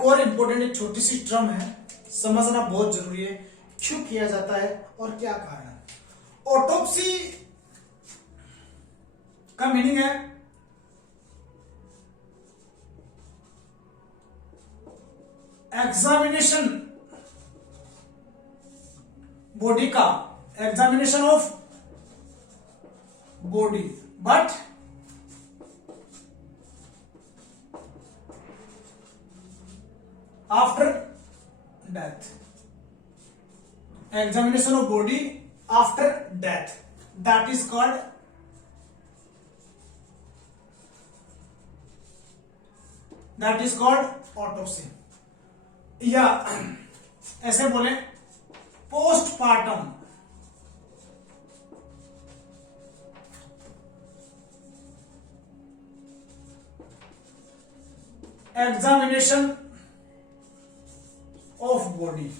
एक और इम्पोर्टेंट एक छोटी सी टर्म है, समझना बहुत जरूरी है, क्यों किया जाता है और क्या कारण है। ऑटोप्सी का मीनिंग है एग्जामिनेशन बॉडी का, examination of body, but after death, examination of body after death, that is called autopsy, या ऐसे बोले postmortem examination of body,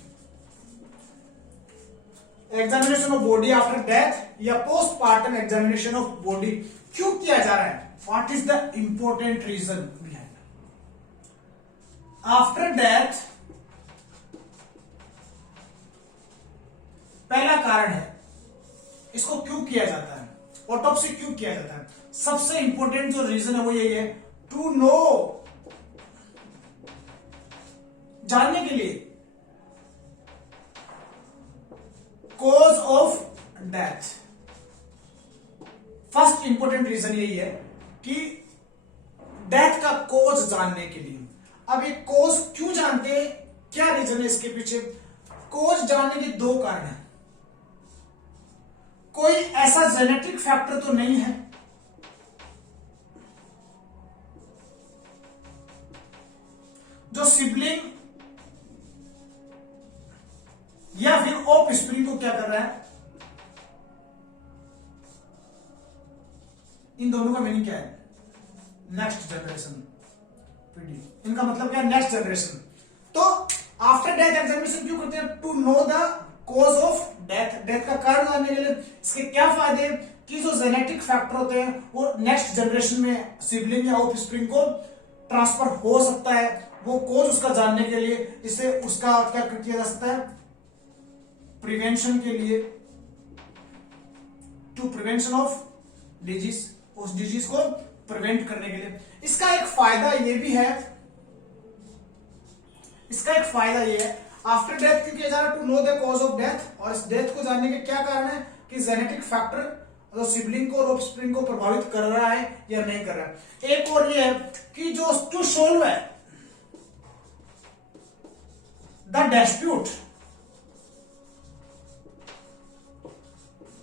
examination of body after death या पोस्टमार्टम एग्जामिनेशन ऑफ बॉडी क्यों किया जा रहा है, what is the important reason behind. After death पहला कारण है, इसको क्यों किया जाता है, ऑटोप्सी क्यों किया जाता है। सबसे इंपॉर्टेंट जो रीजन है वो यही है, टू नो, जानने के लिए, cause of death. First important reason यही है कि डेथ का कॉज जानने के लिए। अब ये कॉज क्यों जानते हैं, क्या रीजन है इसके पीछे। कॉज जानने के दो कारण हैं। कोई ऐसा जेनेटिक फैक्टर तो नहीं है जो सिबलिंग या फिर ऑफ स्प्रिंग को क्या कर रहा है, इन दोनों का मीनिंग क्या है, नेक्स्ट जनरेशन, पीढ़ी, इनका मतलब क्या है, नेक्स्ट जनरेशन। तो आफ्टर डेथ एग्जामिनेशन क्यों करते हैं, to know the cause of death, death का कारण जानने के लिए। इसके क्या फायदे कि जो जेनेटिक फैक्टर होते हैं वो नेक्स्ट जनरेशन में सिबलिंग या ऑफ स्प्रिंग को ट्रांसफर हो सकता है, वो कॉज उसका जानने के लिए, इससे उसका क्या किया जा सकता है, प्रिवेंशन के लिए, टू प्रिवेंशन ऑफ डिजीज, उस डिजीज को प्रिवेंट करने के लिए। इसका एक फायदा ये भी है, इसका एक फायदा ये है, आफ्टर डेथ क्यों किया जा रहा है, to know the cause of death, और इस डेथ को जानने के क्या कारण है कि जेनेटिक फैक्टर जो सिबलिंग को और ऑफस्प्रिंग को प्रभावित कर रहा है या नहीं कर रहा है। एक और ये है कि जो टू सोल्व है the dispute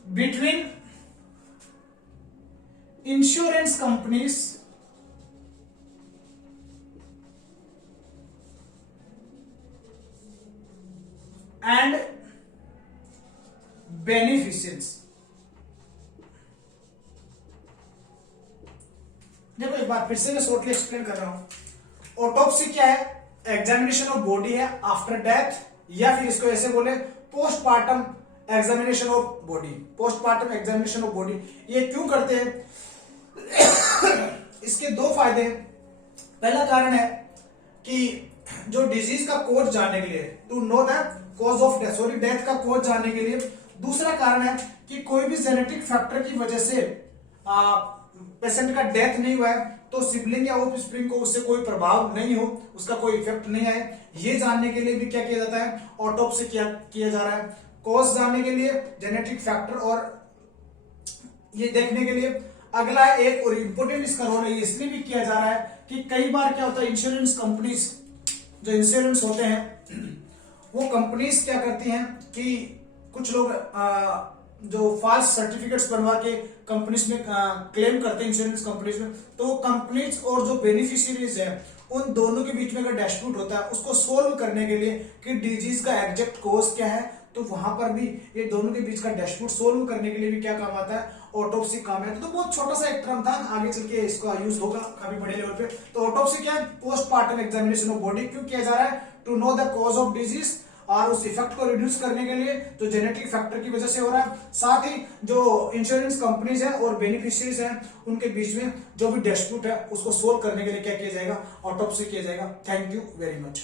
between insurance companies and beneficiaries। देखो एक बार फिर से मैं शॉर्टली एक्सप्लेन कर रहा हूं। ऑटोप्सी क्या है, एग्जामिनेशन ऑफ बॉडी है आफ्टर डेथ, या फिर इसको ऐसे बोले postmortem examination of body, postmortem examination of body. ये क्यों करते हैं, इसके दो फायदे। पहला कारण है कि जो डिजीज का कॉज जानने के लिए, to know the cause of death, sorry death का कॉज जानने के लिए। दूसरा कारण है कि कोई भी जेनेटिक फैक्टर की वजह से पेशेंट का डेथ नहीं हुआ है तो सिबलिंग या ऑफ स्प्रिंग को उससे कोई प्रभाव नहीं हो, उसका कोई इफेक्ट नहीं आए, ये जानने के लिए भी क्या किया जाता है, ऑटोप्सी किया जा रहा है। कॉज जानने के लिए, जेनेटिक फैक्टर, और ये देखने के लिए। अगला एक और इंपोर्टेंट इसका रोल है, इसलिए भी किया जा रहा है कि कई बार क्या होता है, इंश्योरेंस कंपनीज, जो इंश्योरेंस होते हैं वो कंपनीज क्या करती हैं कि कुछ लोग जो फॉल्स सर्टिफिकेट्स बनवा के कंपनीज में क्लेम करते हैं, इंश्योरेंस कंपनीज में, तो कंपनीज और जो बेनिफिशियरीज है उन दोनों के बीच में अगर डिस्प्यूट होता है उसको सोल्व करने के लिए कि डिजीज का एग्जैक्ट कॉज क्या है, तो वहां पर भी ये दोनों के बीच का डिस्प्यूट सोल्व करने के लिए भी क्या काम आता है, ऑटोप्सी काम है। तो बहुत छोटा सा एक टर्म था, आगे चल के इसका यूज होगा काफी बड़े लेवल पे। तो ऑटोप्सी क्या है, पोस्टमार्टम एग्जामिनेशन ऑफ बॉडी। क्यों किया जा रहा है, to know the cause of disease और उस इफेक्ट को रिड्यूस करने के लिए जो जेनेटिक फैक्टर की वजह से हो रहा है, साथ ही जो इंश्योरेंस कंपनीज है और बेनिफिशियरीज है उनके बीच में जो भी डिस्प्यूट है उसको सोल्व करने के लिए क्या किया जाएगा, ऑटोप्सी किया जाएगा। Thank you very much.